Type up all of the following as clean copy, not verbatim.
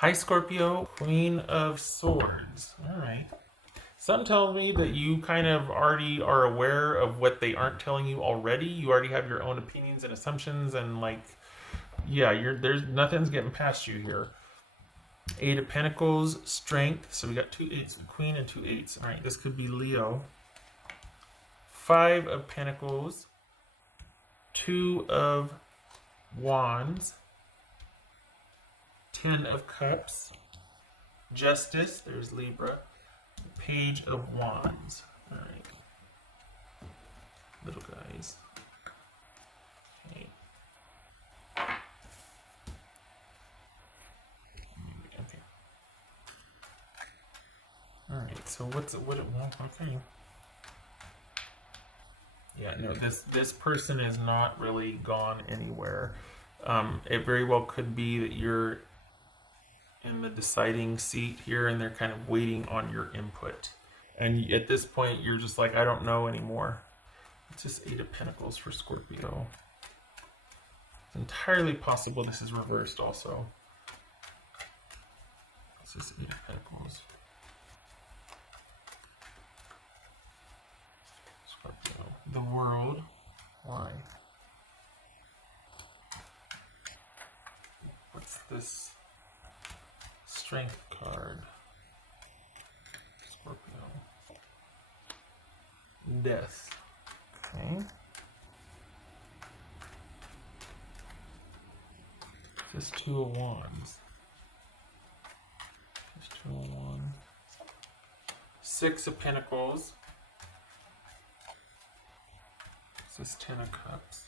Hi, Scorpio, Queen of Swords. All right. Some tell me that you kind of already are aware of what they aren't telling you already. You already have your own opinions and assumptions, and like, yeah, there's nothing's getting past you here. Eight of Pentacles, Strength. So we got two eights, the Queen and two eights. All right, this could be Leo. Five of Pentacles, Two of Wands, Ten of Cups, Justice. There's Libra. Page of Wands. All right, little guys. Okay. Okay. All right. So what? Well, okay. Yeah. No. This person is not really gone anywhere. It very well could be that you're in the deciding seat here, and they're kind of waiting on your input. And at this point, you're just like, I don't know anymore. It's just Eight of Pentacles for Scorpio. It's entirely possible this is reversed also. It's just Eight of Pentacles. Scorpio. The World. Why? What's this? Strength card. Scorpio. Death. Okay. Just Two of Wands. Just Two of Wands. Six of Pentacles. This is Ten of Cups.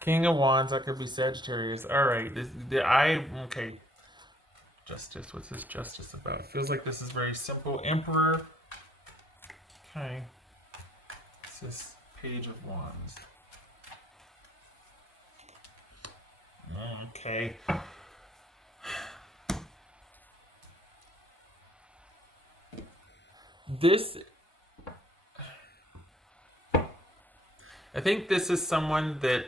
King of Wands, that could be Sagittarius. Alright, okay. Justice, what's this Justice about? Feels like this is very simple. Emperor. Okay. This is Page of Wands. Okay. I think this is someone that,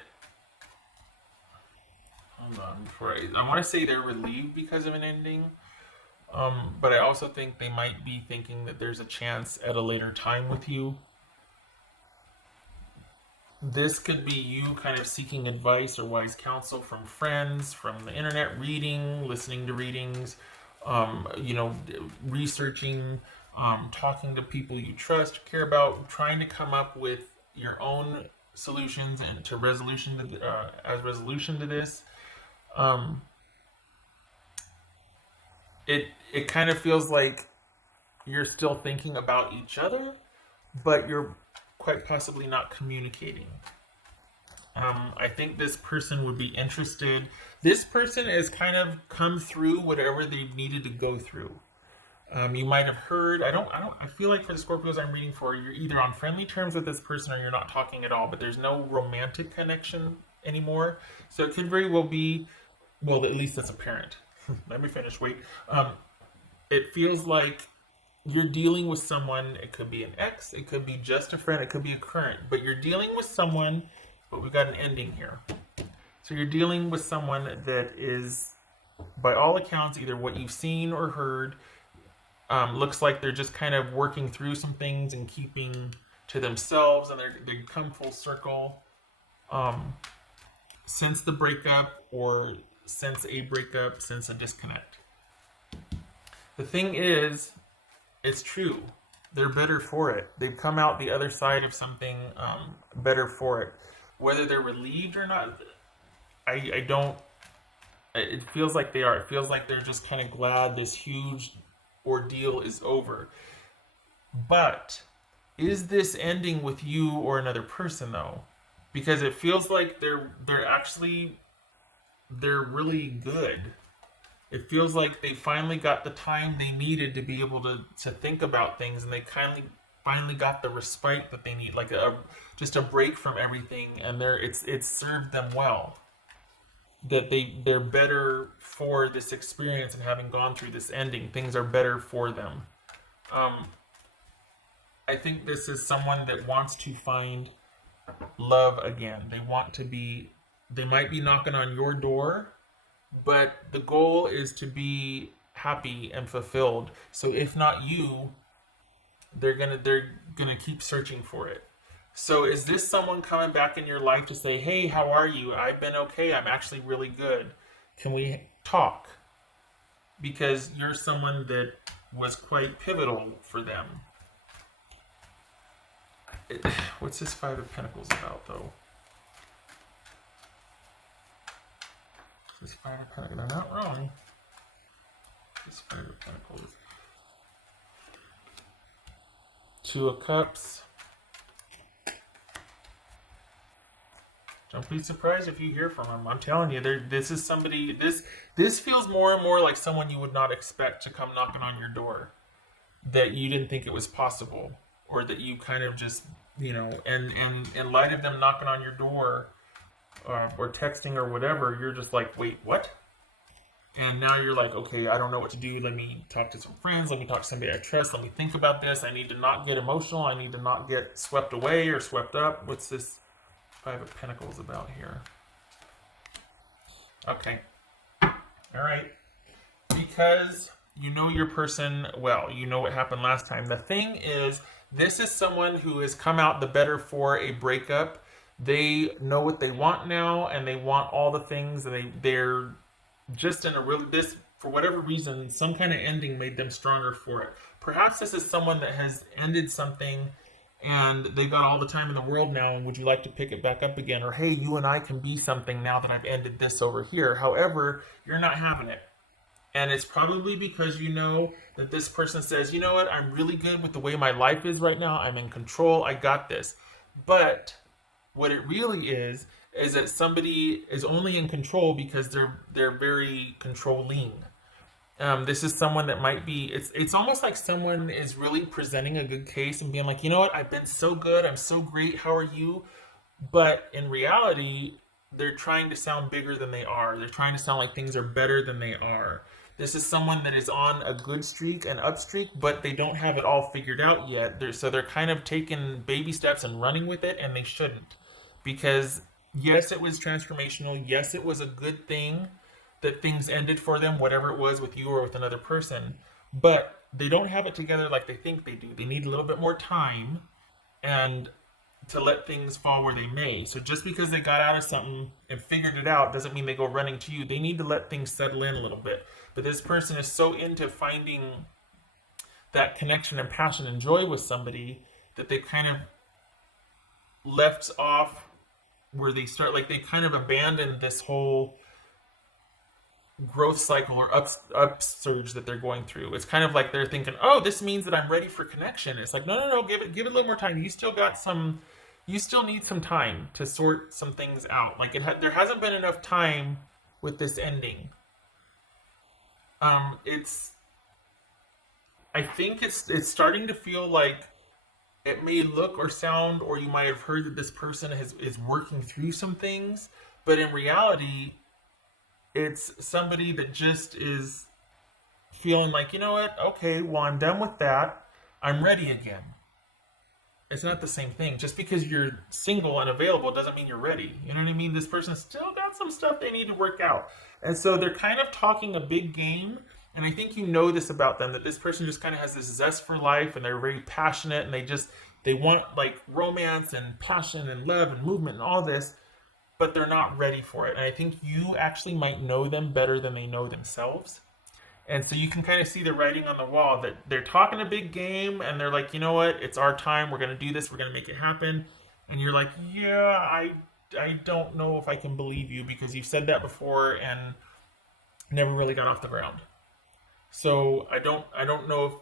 hold on, I want to say they're relieved because of an ending, but I also think they might be thinking that there's a chance at a later time with you. This could be you kind of seeking advice or wise counsel from friends, from the internet, reading, listening to readings, researching, talking to people you trust, care about, trying to come up with your own solutions and to resolution to this. It kind of feels like you're still thinking about each other, but you're quite possibly not communicating. I think this person would be interested. This person has kind of come through whatever they needed to go through. You might have heard. I feel like for the Scorpios I'm reading for, you're either on friendly terms with this person or you're not talking at all. But there's no romantic connection anymore. So it could very well be. Well, at least that's apparent. Let me finish. Wait. It feels like you're dealing with someone. It could be an ex. It could be just a friend. It could be a current. But you're dealing with someone. But we've got an ending here. So you're dealing with someone that is, by all accounts, either what you've seen or heard. Looks like they're just kind of working through some things and keeping to themselves, and they come full circle since the breakup or since a breakup, since a disconnect. The thing is, it's true. They're better for it. They've come out the other side of something better for it. Whether they're relieved or not, I don't. It feels like they are. It feels like they're just kind of glad this huge ordeal is over. But is this ending with you or another person though? Because it feels like they're really good. It feels like they finally got the time they needed to be able to think about things, and they finally got the respite that they need, like just a break from everything, and it's served them well. That they're better for this experience, and having gone through this ending, things are better for them. I think this is someone that wants to find love again. They want to be They might be knocking on your door, but the goal is to be happy and fulfilled. So if not you, they're gonna keep searching for it. So is this someone coming back in your life to say, "Hey, how are you? I've been okay. I'm actually really good. Can we talk?" Because you're someone that was quite pivotal for them. What's this Five of Pentacles about, though? This Five of Pentacles, they're not wrong. This Five of Pentacles. Two of Cups. Don't be surprised if you hear from him. I'm telling you, this is somebody. This feels more and more like someone you would not expect to come knocking on your door. That you didn't think it was possible, or that you kind of just, and in light of them knocking on your door, or texting or whatever, you're just like, wait, what? And now you're like, okay, I don't know what to do. Let me talk to some friends. Let me talk to somebody I trust. Let me think about this. I need to not get emotional. I need to not get swept away or swept up. What's this Five of Pentacles about here? Okay. All right. Because you know your person well. You know what happened last time. The thing is, this is someone who has come out the better for a breakup. They know what they want now, and they want all the things, and they're just in a real, this, for whatever reason, some kind of ending made them stronger for it. Perhaps this is someone that has ended something and they've got all the time in the world now, and would you like to pick it back up again? Or, hey, you and I can be something now that I've ended this over here. However, you're not having it. And it's probably because you know that this person says, you know what, I'm really good with the way my life is right now. I'm in control. I got this. But what it really is that somebody is only in control because they're very controlling. This is someone that might be, it's almost like someone is really presenting a good case and being like, you know what, I've been so good, I'm so great, how are you? But in reality, they're trying to sound bigger than they are. They're trying to sound like things are better than they are. This is someone that is on a good streak, an up streak, but they don't have it all figured out yet. So they're kind of taking baby steps and running with it, and they shouldn't. Because yes, it was transformational. Yes, it was a good thing that things ended for them, whatever it was with you or with another person, but they don't have it together like they think they do. They need a little bit more time and to let things fall where they may. So just because they got out of something and figured it out doesn't mean they go running to you. They need to let things settle in a little bit. But this person is so into finding that connection and passion and joy with somebody that they kind of left off where they start, like they kind of abandoned this whole growth cycle or upsurge that they're going through. It's kind of like they're thinking, oh, this means that I'm ready for connection. It's like, no, give it a little more time. You still need some time to sort some things out. Like there hasn't been enough time with this ending. I think it's starting to feel like it may look or sound, or you might have heard that this person is working through some things, but in reality, it's somebody that just is feeling like, you know what, okay, well, I'm done with that. I'm ready again. It's not the same thing. Just because you're single and available doesn't mean you're ready. You know what I mean? This person's still got some stuff they need to work out. And so they're kind of talking a big game. And I think you know this about them, that this person just kind of has this zest for life, and they're very passionate, and they want like romance and passion and love and movement and all this, but they're not ready for it. And I think you actually might know them better than they know themselves. And so you can kind of see the writing on the wall that they're talking a big game, and they're like, you know what, it's our time, we're going to do this, we're going to make it happen. And you're like, yeah, I don't know if I can believe you, because you've said that before and never really got off the ground. So I don't know if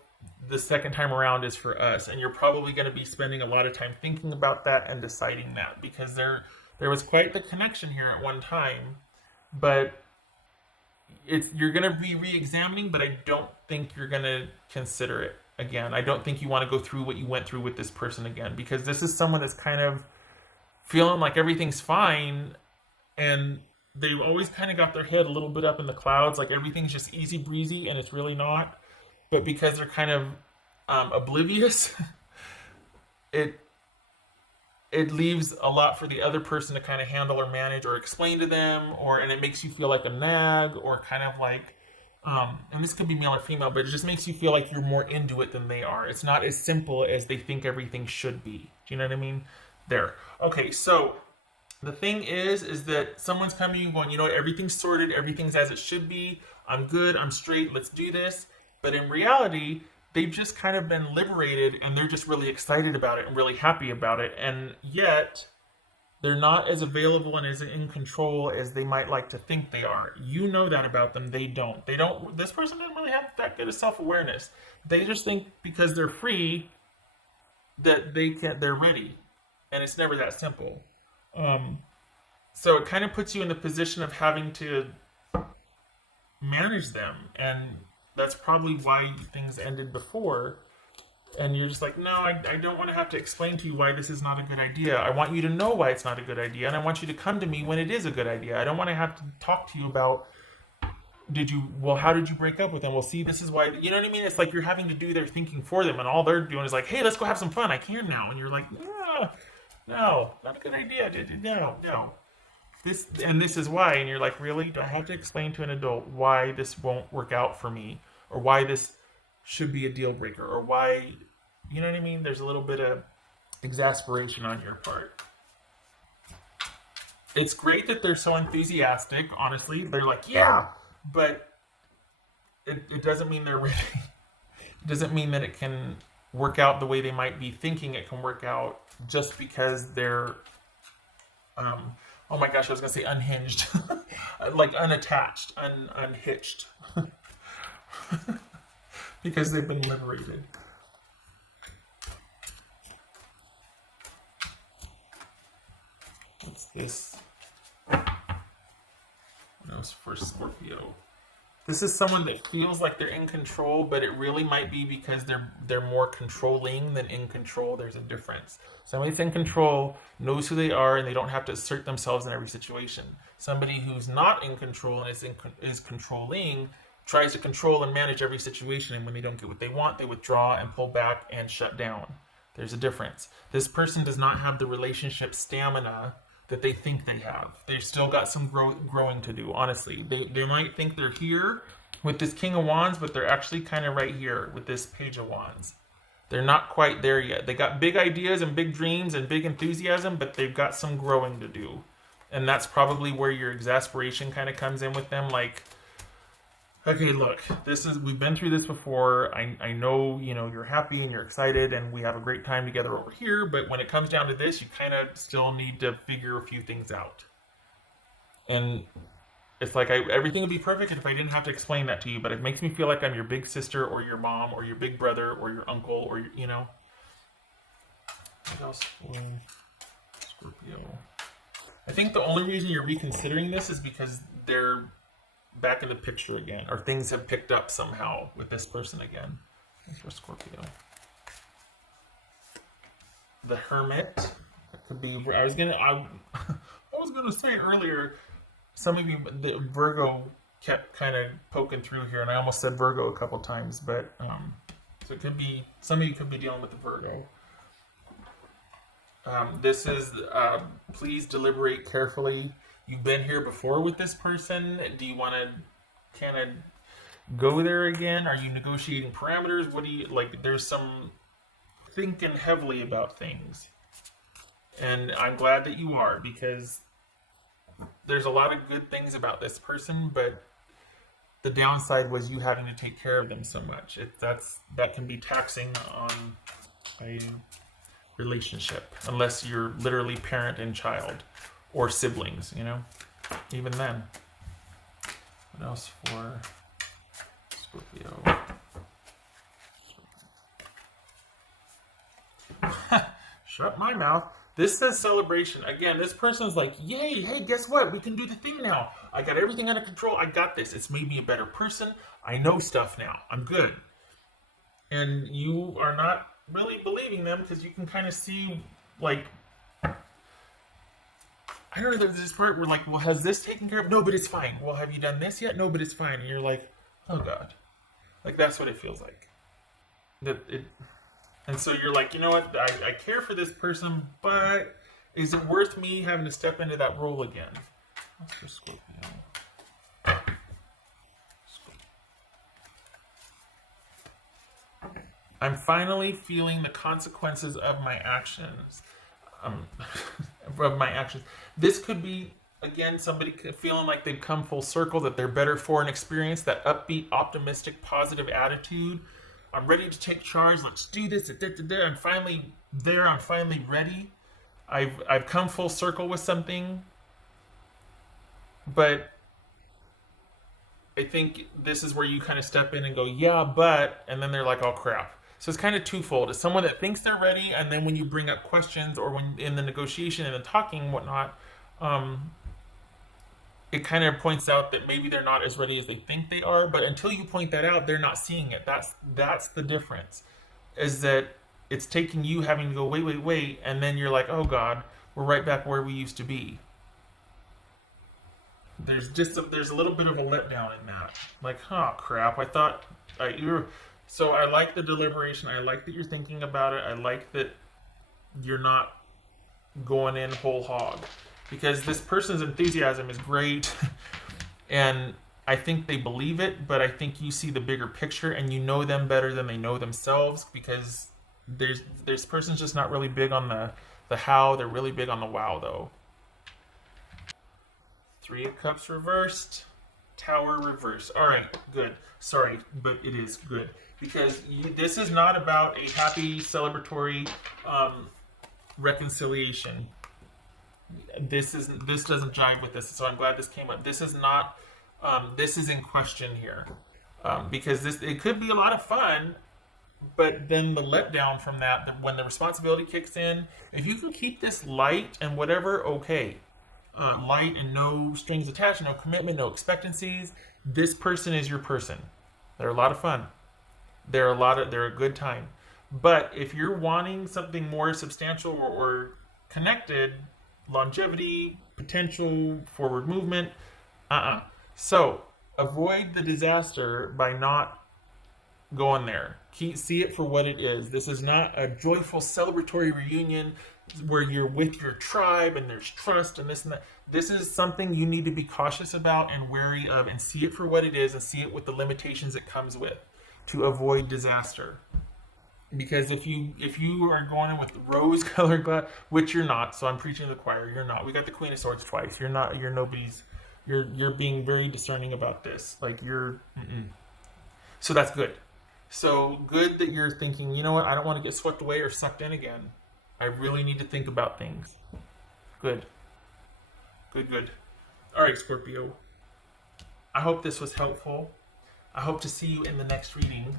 the second time around is for us. And you're probably going to be spending a lot of time thinking about that and deciding that, because there was quite the connection here at one time, but you're going to be re-examining, but I don't think you're going to consider it again. I don't think you want to go through what you went through with this person again, because this is someone that's kind of feeling like everything's fine, and they've always kind of got their head a little bit up in the clouds, like everything's just easy breezy, and it's really not. But because they're kind of oblivious, it leaves a lot for the other person to kind of handle or manage or explain to them, and it makes you feel like a nag, or kind of like, and this could be male or female, but it just makes you feel like you're more into it than they are. It's not as simple as they think everything should be. Do you know what I mean? There. Okay, so the thing is that someone's coming to you going, you know what, everything's sorted, everything's as it should be. I'm good, I'm straight, let's do this. But in reality, they've just kind of been liberated and they're just really excited about it and really happy about it. And yet, they're not as available and as in control as they might like to think they are. You know that about them, they don't. This person doesn't really have that good of self-awareness. They just think because they're free that they're ready. And it's never that simple. So it kind of puts you in the position of having to manage them, and that's probably why things ended before. And you're just like, no, I don't want to have to explain to you why this is not a good idea. I want you to know why it's not a good idea, and I want you to come to me when it is a good idea. I don't want to have to talk to you about, how did you break up with them? Well, see, this is why, you know what I mean? It's like you're having to do their thinking for them, and all they're doing is like, hey, let's go have some fun. I can now. And you're like, no, not a good idea. No. This is why. And you're like, really? Do I have to explain to an adult why this won't work out for me? Or why this should be a deal breaker? Or why, you know what I mean? There's a little bit of exasperation on your part. It's great that they're so enthusiastic, honestly. They're like, yeah. But it doesn't mean they're ready. It doesn't mean that it can work out the way they might be thinking it can work out just because they're, oh my gosh, I was going to say unhinged. Like unattached, unhitched. Because they've been liberated. What's this? No, it's for Scorpio. This is someone that feels like they're in control, but it really might be because they're more controlling than in control. There's a difference. Somebody that's in control knows who they are, and they don't have to assert themselves in every situation. Somebody who's not in control and is controlling tries to control and manage every situation, and when they don't get what they want, they withdraw and pull back and shut down. There's a difference. This person does not have the relationship stamina that they think they have. They've still got some growing to do, honestly. They might think they're here with this King of Wands, but they're actually kind of right here with this Page of Wands. They're not quite there yet. They got big ideas and big dreams and big enthusiasm, but they've got some growing to do. And that's probably where your exasperation kind of comes in with them. Like, okay, look, we've been through this before. I know, you're happy and you're excited and we have a great time together over here, but when it comes down to this, you kind of still need to figure a few things out. And it's like everything would be perfect if I didn't have to explain that to you, but it makes me feel like I'm your big sister or your mom or your big brother or your uncle or, What else for Scorpio? I think the only reason you're reconsidering this is because they're back in the picture again, or things have picked up somehow with this person again. Thanks for Scorpio. The Hermit. That could be. I was gonna say earlier. Some of you, the Virgo kept kind of poking through here, and I almost said Virgo a couple times, but so it could be some of you could be dealing with the Virgo. This is please deliberate carefully. You've been here before with this person. Do you want to kind of go there again? Are you negotiating parameters? What do you like? There's some thinking heavily about things. And I'm glad that you are, because there's a lot of good things about this person, but the downside was you having to take care of them so much. That can be taxing on a relationship, unless you're literally parent and child. Or siblings, even then. What else for Scorpio? Shut my mouth. This says celebration. Again, this person's like, yay, hey, guess what? We can do the thing now. I got everything under control. I got this. It's made me a better person. I know stuff now. I'm good. And you are not really believing them because you can kind of see, like, I don't know, there's this part where like, well, has this taken care of? No, but it's fine. Well, have you done this yet? No, but it's fine. And you're like, oh God. Like, that's what it feels like. And so you're like, you know what? I care for this person, but Is it worth me having to step into that role again? What's for Scorpio? I'm finally feeling the consequences of my actions. Of my actions. This could be, again, somebody feeling like they've come full circle, that they're better for an experience, that upbeat, optimistic, positive attitude. I'm ready to take charge. Let's do this. I'm finally there. I'm finally ready. I've come full circle with something. But I think this is where you kind of step in and go, yeah, but, and then they're like, oh crap. So it's kind of twofold. It's someone that thinks they're ready, and then when you bring up questions or when in the negotiation and the talking and whatnot, it kind of points out that maybe they're not as ready as they think they are. But until you point that out, they're not seeing it. That's the difference. Is that it's taking you having to go, wait, and then you're like, oh God, we're right back where we used to be. There's a little bit of a letdown in that. Like, oh crap, I thought you're. So I like the deliberation. I like that you're thinking about it. I like that you're not going in whole hog, because this person's enthusiasm is great, and I think they believe it. But I think you see the bigger picture, and you know them better than they know themselves, because this person's just not really big on the how. They're really big on the wow, though. Three of Cups reversed. Tower reversed. All right, good. Sorry, but it is good. Because this is not about a happy, celebratory reconciliation. This doesn't jive with this, so I'm glad this came up. This is not. This is in question here, because it could be a lot of fun, but then the letdown from that, when the responsibility kicks in, if you can keep this light and whatever, okay. Light and no strings attached, no commitment, no expectancies. This person is your person. They're a lot of fun. They're a good time. But if you're wanting something more substantial or connected, longevity, potential, forward movement, So avoid the disaster by not going there. See it for what it is. This is not a joyful celebratory reunion where you're with your tribe and there's trust and this and that. This is something you need to be cautious about and wary of, and see it for what it is, and see it with the limitations it comes with, to avoid disaster. Because if you are going in with rose-colored glass, which you're not, so I'm preaching to the choir, you're not. We got the Queen of Swords twice. You're not. You're nobody's. You're being very discerning about this. Like you're. So that's good. So good that you're thinking, you know what, I don't want to get swept away or sucked in again. I really need to think about things. Good. Good. All right, Scorpio. I hope this was helpful. I hope to see you in the next reading.